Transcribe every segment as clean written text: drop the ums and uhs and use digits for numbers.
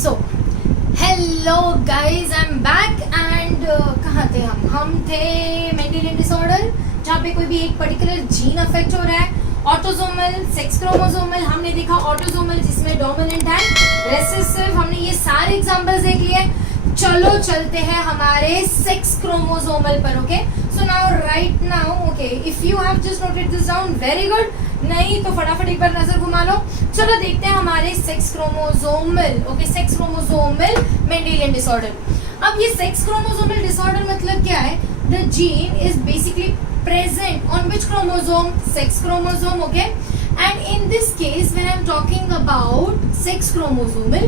So hello guys, I am back and कहाँ थे हम थे मेंटल डिसऑर्डर, जहाँ पे कोई भी एक पर्टिकुलर जीन अफेक्ट हो रहा है। ऑटोसोमल, सेक्स क्रोमोसोमल हमने देखा, ऑटोसोमल जिसमें डोमिनेंट एंड रेसेसिव, हमने ये सारे एग्जांपल्स देख लिए। चलो चलते हैं हमारे सेक्स क्रोमोसोमल पर। Okay, so now right now, okay, if you have just noted this down, very good. नहीं तो फटाफट एक बार नजर घुमा लो। चलो देखते हैं हमारे sex chromosomal, okay, sex chromosomal Mendelian disorder. अब ये सेक्स क्रोमोसोमल डिसऑर्डर मतलब क्या है? The gene is basically present on which chromosome? Sex chromosome, okay? And in this case, when I'm talking about sex chromosomal,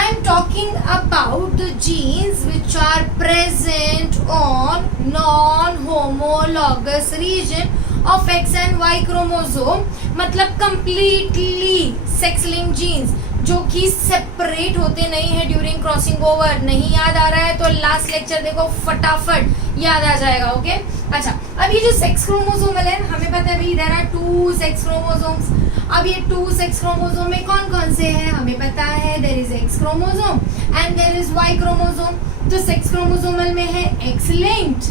I'm talking about the genes which are present on non-homologous region of X and Y chromosome, मतलब completely sex-linked genes जो कि separate होते नहीं है during crossing over. नहीं याद आ रहा है तो लास्ट लेक्चर देखो, फटाफट याद आ जाएगा। ओके, अच्छा, अब ये जो सेक्स क्रोमोसोमल है, हमें पता है भाई देयर आर 2 सेक्स क्रोमोसोम्स। अब ये 2 सेक्स क्रोमोसोम में कौन कौन से हैं हमें पता है। There is X chromosome and there is Y chromosome. तो सेक्स क्रोमोसोमल में है एक्स लिंक्ड,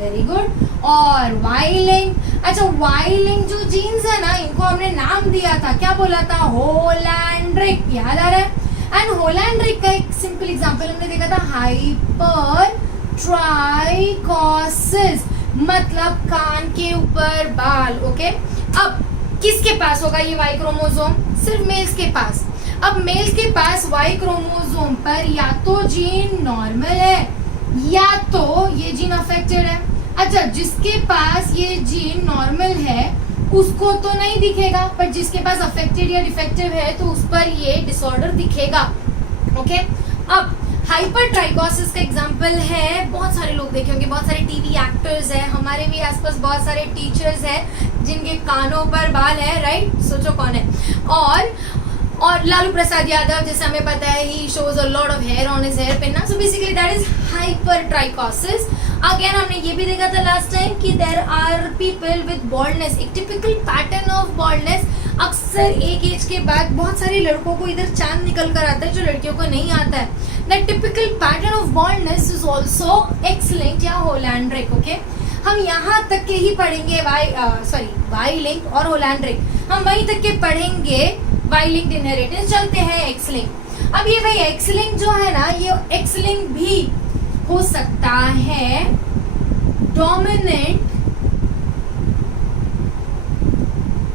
वेरी गुड, और वाई लिंक्ड। अच्छा, वाई लिंक्ड जो जीन्स है ना, इनको हमने नाम दिया था, क्या बोला था? होलैंड्रिक, याद आ रहा है? एंड होलैंड्रिक का एक सिंपल एग्जांपल हमने देखा था, हाइपर ट्राइकोसिस, मतलब कान के ऊपर बाल। ओके, अब किसके पास होगा ये वाई क्रोमोसोम? सिर्फ मेल्स के पास। अब मेल्स के पास वाई क्रोमोसोम पर या तो जीन नॉर्मल है या तो ये जीन अफेक्टेड है। अच्छा, जिसके पास ये जीन नॉर्मल है उसको तो नहीं दिखेगा, पर जिसके पास अफेक्टेड या डिफेक्टिव है तो उस पर ये डिसऑर्डर दिखेगा। ओके, अब हाइपर ट्राइकोसिस का एग्जांपल है, बहुत सारे लोग देखे होंगे, बहुत सारे टीवी एक्टर्स हैं, हमारे भी आसपास बहुत सारे टीचर्स हैं जिनके कानों पर बाल है, राइट? सोचो कौन है। और लालू प्रसाद यादव, जैसे हमें पता है, he shows a lot of hair on his hair pin ना, so basically that is hypertrichosis. Again हमने ये भी देखा था लास्ट टाइम कि there are people with baldness, एक टिपिकल पैटर्न ऑफ बॉल्डनेस। अक्सर एक एज के बाद बहुत सारे लड़कों को इधर चांद निकल कर आता है जो लड़कियों को नहीं आता है। That typical pattern of baldness is also X linked या होलैंड्रिक। ओके, हम यहाँ तक के ही पढ़ेंगे वाई लिंक्ड और होलैंड्रिक, हम वहीं तक के पढ़ेंगे। वाई लिंक्ड इनहेरिटेंस, चलते हैं एक्स लिंक्ड। अब ये भाई एक्स लिंक्ड जो है ना, ये एक्स लिंक्ड भी हो सकता है डोमिनेंट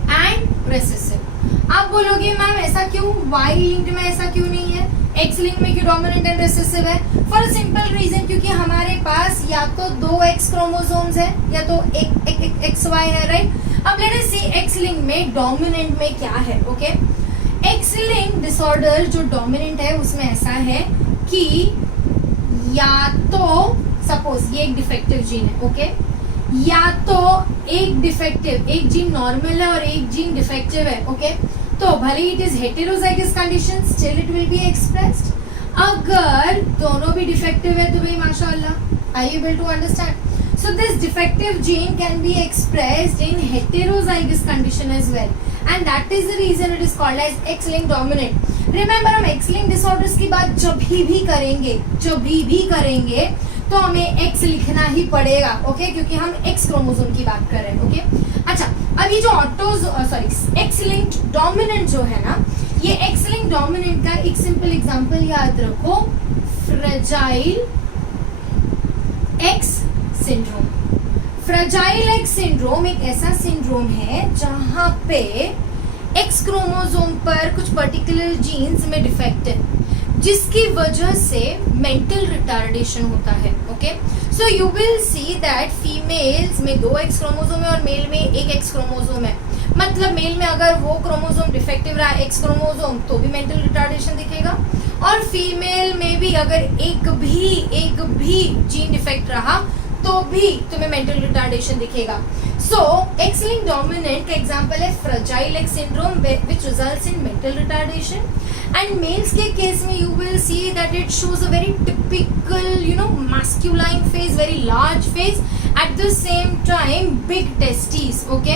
एंड रेसेसिव। आप बोलोगे मैम ऐसा क्यों, वाई लिंक्ड में ऐसा क्यों नहीं है, एक्स लिंक्ड में क्यों डोमिनेंट एंड रेसेसिव है? फॉर अ सिंपल रीजन, क्योंकि हमारे पास या तो 2 एक्स क्रोमोसोम्स है या तो एक एक्स वाई है, राइट? अब लेट अस सी एक्स लिंक्ड में डोमिनेंट में क्या है। ओके, एक्स लिंक्ड डिसऑर्डर जो डोमिनेंट है उसमें ऐसा है कि या तो सपोज ये एक डिफेक्टिव जीन है, ओके, या तो एक डिफेक्टिव, एक जीन नॉर्मल है और एक जीन डिफेक्टिव है। ओके, तो भले it is heterozygous condition, still it will be expressed. अगर दोनों भी डिफेक्टिव है तो भाई माशाअल्लाह, I able to understand? So this defective gene can be expressed in heterozygous condition as well, and that is the reason it is called as X-linked dominant. Remember, हम X-linked disorders की बात जब भी करेंगे तो हमें X लिखना ही पड़ेगा, ओके, क्योंकि हम X क्रोमोसोम की बात कर रहे हैं। ओके, अच्छा, अब ये जो X-linked dominant जो है ना, ये X-linked dominant का एक सिंपल एग्जांपल याद रखो, fragile X syndrome. Fragile X syndrome एक ऐसा सिंड्रोम है जहां पे एक्स क्रोमोसोम पर कुछ पर्टिकुलर जीन्स में डिफेक्ट है, जिसकी वजह से मेंटल रिटार्डेशन होता है। Okay, so you will see that females में 2 एक्स क्रोमोसोम है और मेल में 1 एक्स क्रोमोसोम है। मतलब मेल में अगर वो क्रोमोसोम डिफेक्टिव रहा, एक्स क्रोमोसोम, तो भी मेंटल रिटार्डेशन दिखेगा, और फीमेल में भी अगर एक भी जीन डिफेक्ट रहा तो भी तुम्हें मेंटल रिटार्डेशन दिखेगा। सो एक्स लिंक्ड डोमिनेंट का एग्जांपल है fragile X syndrome which results in mental retardation. And males के केस में you will see that it shows a very typical masculine face, very large face, at the same time big testes. Okay,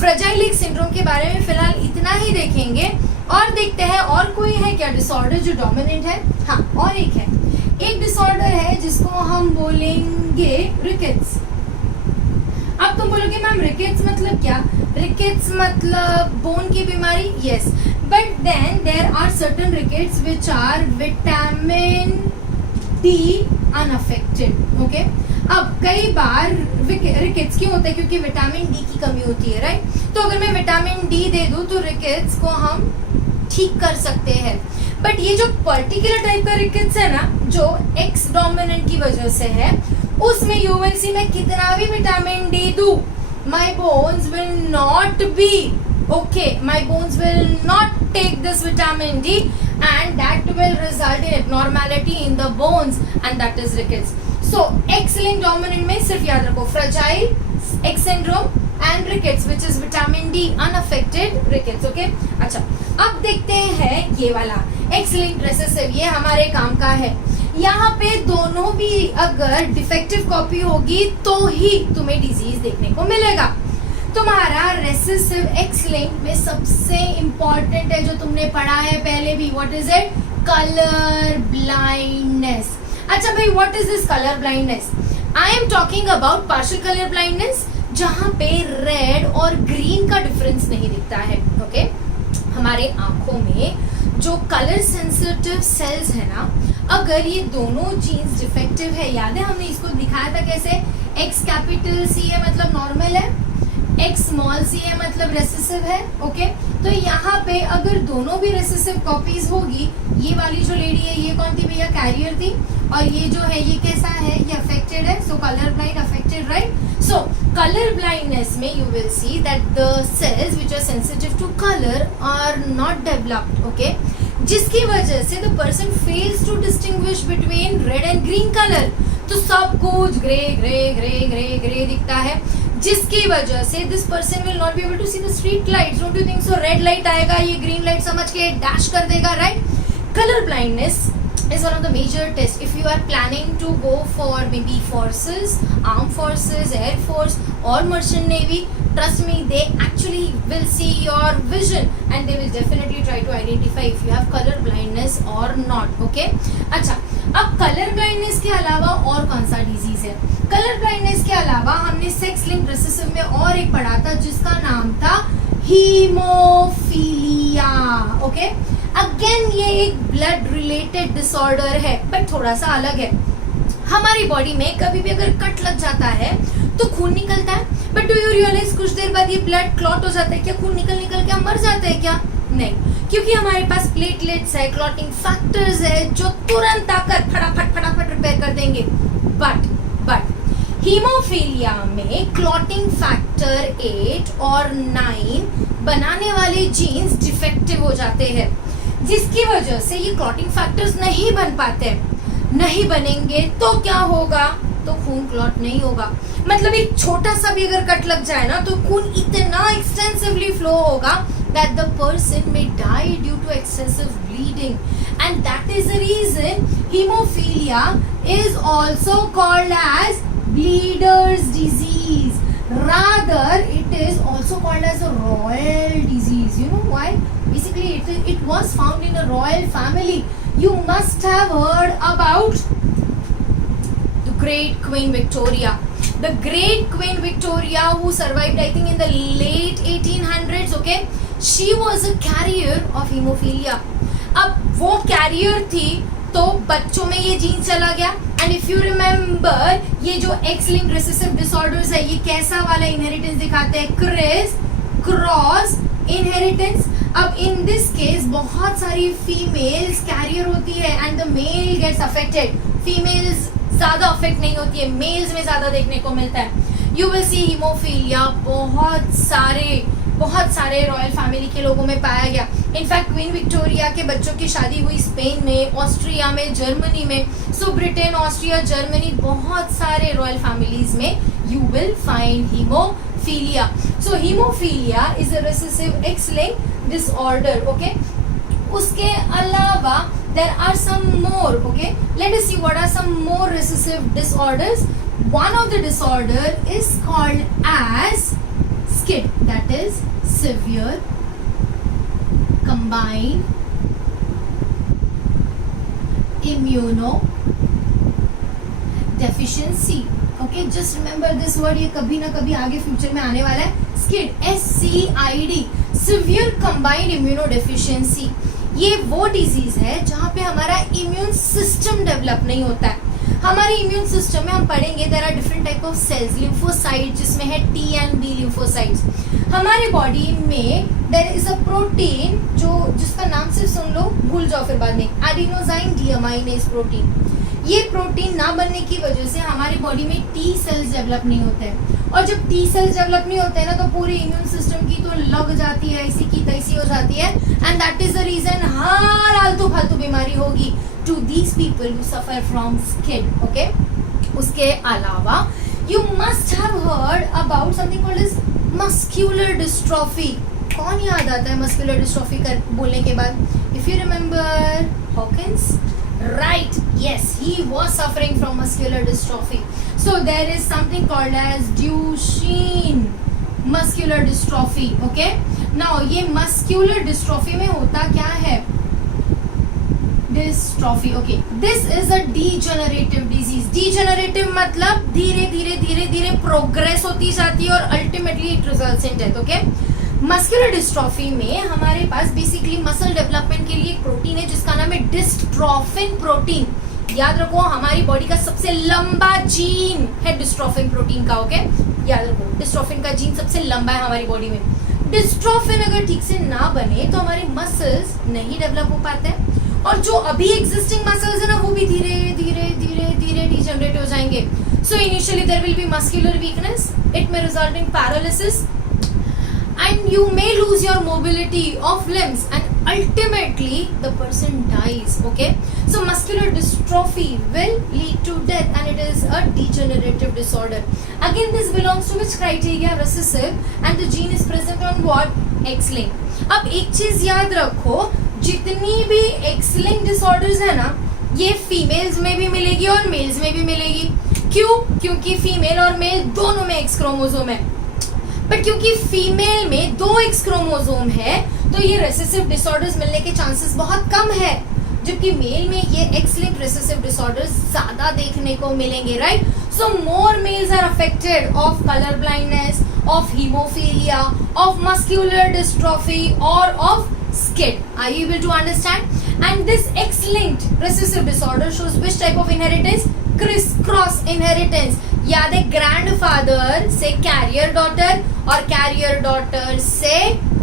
fragile X syndrome के बारे में फिलहाल इतना ही देखेंगे और देखते हैं और कोई है क्या डिसऑर्डर जो डोमिनेंट है। हाँ, और एक है, एक डिसऑर्डर है जिसको हम बोलेंगे रिकेट्स। अब तुम बोलोगे मैम रिकेट्स मतलब क्या? रिकेट्स मतलब बोन की बीमारी, yes, but then there are certain rickets which are vitamin D unaffected. Okay, अब कई बार रिकेट्स क्यों होता है? क्योंकि विटामिन डी की कमी होती है, राइट? तो अगर मैं विटामिन डी दे दूं तो रिकेट्स को हम ठीक कर सकते हैं। बट ये जो पर्टिकुलर टाइप का रिकेट्स है ना, जो एक्स डोमिनेंट की वजह से है, उसमें यू विल सी मैं कितना भी विटामिन डी दूं, my bones will not be okay, my bones will not take this vitamin D and that will result in abnormality in the bones and that is rickets. So X-linked dominant में सिर्फ याद रखो fragile X syndrome and rickets which is vitamin D unaffected rickets. Okay, अच्छा, अब देखते हैं ये वाला X-linked recessive, ये हमारे काम का है। यहाँ पे दोनों भी अगर डिफेक्टिव कॉपी होगी तो ही तुम्हें डिजीज देखने को मिलेगा। तुम्हारा रेसेसिव एक्स लिंक में सबसे इंपॉर्टेंट है जो तुमने पढ़ा है पहले भी, what is it? Colour blindness. अच्छा भाई, what is this colour blindness? I am talking about partial colour blindness, जहां पे रेड और ग्रीन का डिफरेंस नहीं दिखता है। ओके, हमारे आंखों में जो कलर सेंसिटिव सेल्स है ना, अगर ये दोनों जीन्स डिफेक्टिव है, याद है हमने इसको दिखाया था कैसे? एक्स कैपिटल सी है मतलब नॉर्मल है, एक्स स्मॉल सी है मतलब रेसेसिव है। ओके, तो यहाँ पे अगर दोनों भी रेसेसिव कॉपीज होगी, ये वाली जो लेडी है ये कौन थी भैया? कैरियर थी, और ये जो है ये कैसा है? ये अफेक्टेड है, so colour blind affected, right? So colour blindness में you will see that the cells which are sensitive to colour are not developed. Okay, जिसकी वजह से the person fails to distinguish between red and green colour, तो सब कुछ grey grey grey grey grey दिखता है, जिसकी वजह से this person will not be able to see the street lights. Don't you think so? Red light आएगा, ये ग्रीन लाइट समझ के डैश कर देगा, right? Colour blindness is one of the major tests if you are planning to go for maybe forces, armed forces, air force or merchant navy. Trust me, they actually will see your vision and they will definitely try to identify if you have color blindness or not. Okay, अच्छा, अब colour blindness के अलावा और कौन सा disease है? Colour blindness के अलावा हमने सेक्स लिंक्ड रिसेसिव में और एक पढ़ा था जिसका नाम था हीमोफीलिया। ओके, अगेन ये एक ब्लड रिलेटेड डिसऑर्डर है बट थोड़ा सा अलग है। हमारी बॉडी में कभी भी अगर कट लग जाता है तो खून निकलता है, बट डू यू रियलाइज कुछ देर बाद ये ब्लड क्लॉट हो जाता है क्या? खून निकल निकल के हम मर जाते हैं क्या? नहीं, क्योंकि हमारे पास प्लेटलेट्स है, क्लॉटिंग फैक्टर्स है जो तुरंत आकर फटाफट फटाफट रिपेयर कर देंगे। बट हीमोफीलिया में क्लॉटिंग फैक्टर 8 और 9 बनाने वाले जीन्स डिफेक्टिव हो जाते हैं, जिसकी वजह से ये क्लॉटिंग फैक्टर्स नहीं बन पाते। नहीं बनेंगे तो क्या होगा? तो खून क्लॉट नहीं होगा। मतलब एक छोटा सा भी अगर कट लग जाए ना तो खून इतना एक्सटेंसिवली फ्लो होगा that the person may die due to excessive bleeding, and that is the reason hemophilia is also called as bleeder's disease. Rather, it is also called as a royal disease. You know why? Basically, it was found in a royal family. You must have heard about the great Queen Victoria. The great Queen Victoria, who survived, I think, in the late 1800s. Okay, she was a carrier of hemophilia. अब वो career थी तो बच्चों में ये gene चला गया। And if you remember, ये जो एक्स लिंक्ड रिसेसिव डिसऑर्डर्स है ये कैसा वाला इनहेरिटेंस दिखाते हैं? Criss cross inheritance. अब इन दिस केस बहुत सारी फीमेल्स कैरियर होती है and the male gets affected. Females ज्यादा अफेक्ट नहीं होती है, मेल्स में ज्यादा देखने को मिलता है। यू विल सी हीमोफीलिया बहुत सारे रॉयल फैमिली के लोगों में पाया गया। इनफैक्ट क्वीन विक्टोरिया के बच्चों की शादी हुई स्पेन में, ऑस्ट्रिया में, जर्मनी में। सो ब्रिटेन, ऑस्ट्रिया, जर्मनी, बहुत सारे रॉयल फैमिलीज में you will find haemophilia. So haemophilia is a recessive x linked disorder. Okay, उसके अलावा there are some more. Okay, let us see what are some more recessive disorders. One of the disorder is called as SCID, that is severe combined immunodeficiency. Okay, just remember this word, ये कभी ना कभी आगे future में आने वाला है. SCID, SCID, severe combined immunodeficiency. ये वो डिजीज है जहाँ पे हमारा इम्यून सिस्टम डेवलप नहीं होता है. हमारे इम्यून सिस्टम में हम पढ़ेंगे there are different type of cells, lymphocyte जिसमें है T and B लिम्फोसाइट्स. हमारे बॉडी में देयर इज अ प्रोटीन जो जिसका नाम सिर्फ सुन लो, भूल जाओ फिर बाद में, एडिनोसाइन डीअमाइनेज प्रोटीन. ये प्रोटीन ना बनने की वजह से हमारी बॉडी में टी सेल्स डेवलप नहीं होते हैं. और जब टी सेल्स डेवलप नहीं होते हैं ना तो पूरी इम्यून सिस्टम की तो लग जाती है, ऐसी की तैसी हो जाती है. And that is the reason हर आलतू फालतू बीमारी होगी to these people who suffer from SCID. Okay, उसके अलावा you must have heard about something called is muscular dystrophy. कौन याद आता है मस्क्यूलर डिस्ट्रॉफी कर बोलने के बाद? If you remember Hawkins, right, yes, he was suffering from muscular dystrophy. So there is something called as Duchenne muscular dystrophy. Okay, now ये muscular dystrophy में होता क्या है? Dystrophy. Okay, this is a degenerative disease. Degenerative मतलब धीरे धीरे धीरे धीरे प्रोग्रेस होती जाती है और ultimately it results in death. Okay, muscular dystrophy में हमारे पास बेसिकली मसल डेवलपमेंट के लिए एक प्रोटीन है जिसका नाम है डिस्ट्रोफिन प्रोटीन. याद रखो, हमारी बॉडी का सबसे लंबा जीन है डिस्ट्रोफिन प्रोटीन का. ओके, याद रखो, डिस्ट्रोफिन का जीन सबसे लंबा है हमारी बॉडी में. डिस्ट्रोफिन अगर ठीक से ना बने तो हमारे मसल्स नहीं डेवलप हो पाते हैं और जो अभी एग्जिस्टिंग मसल्स है ना वो भी धीरे धीरे धीरे धीरे डिजेनरेट हो जाएंगे. So initially there will be muscular weakness, it may result in paralysis, and you may lose your mobility of limbs and ultimately the person dies. Okay, so muscular dystrophy will lead to death and it is a degenerative disorder. Again, this belongs to which criteria? Recessive, and the gene is present on what? X-linked. अब एक चीज याद रखो, जितनी भी X-linked disorders है ना, ये फीमेल्स में भी मिलेगी और मेल्स में भी मिलेगी. क्यों? क्योंकि फीमेल और मेल दोनों में X क्रोमोसोम है. बट क्योंकि फीमेल में 2 X क्रोमोसोम है तो ये रेसेसिव डिसऑर्डर्स मिलने के चांसेस बहुत कम है, जबकि मेल में ये X लिंक्ड रेसेसिव डिसऑर्डर्स ज्यादा देखने को मिलेंगे. Right, so more males are affected of colour blindness, of haemophilia, of muscular dystrophy और of SCID. Are you able to understand? And this X-linked recessive disorder shows which type of inheritance? Criss-cross inheritance. याद है, grandfather से carrier daughter और carrier daughter से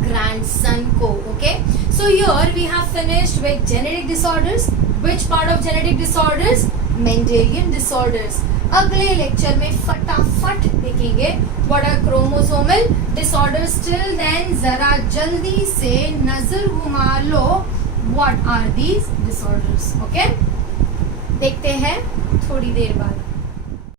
grandson को. Okay, so here we have finished with genetic disorders. Which part of genetic disorders? Mendelian disorders. अगले lecture में फटाफट देखेंगे what are chromosomal disorders. Till then जरा जल्दी से नजर घुमा लो what are these disorders. Okay, देखते हैं थोड़ी देर बाद.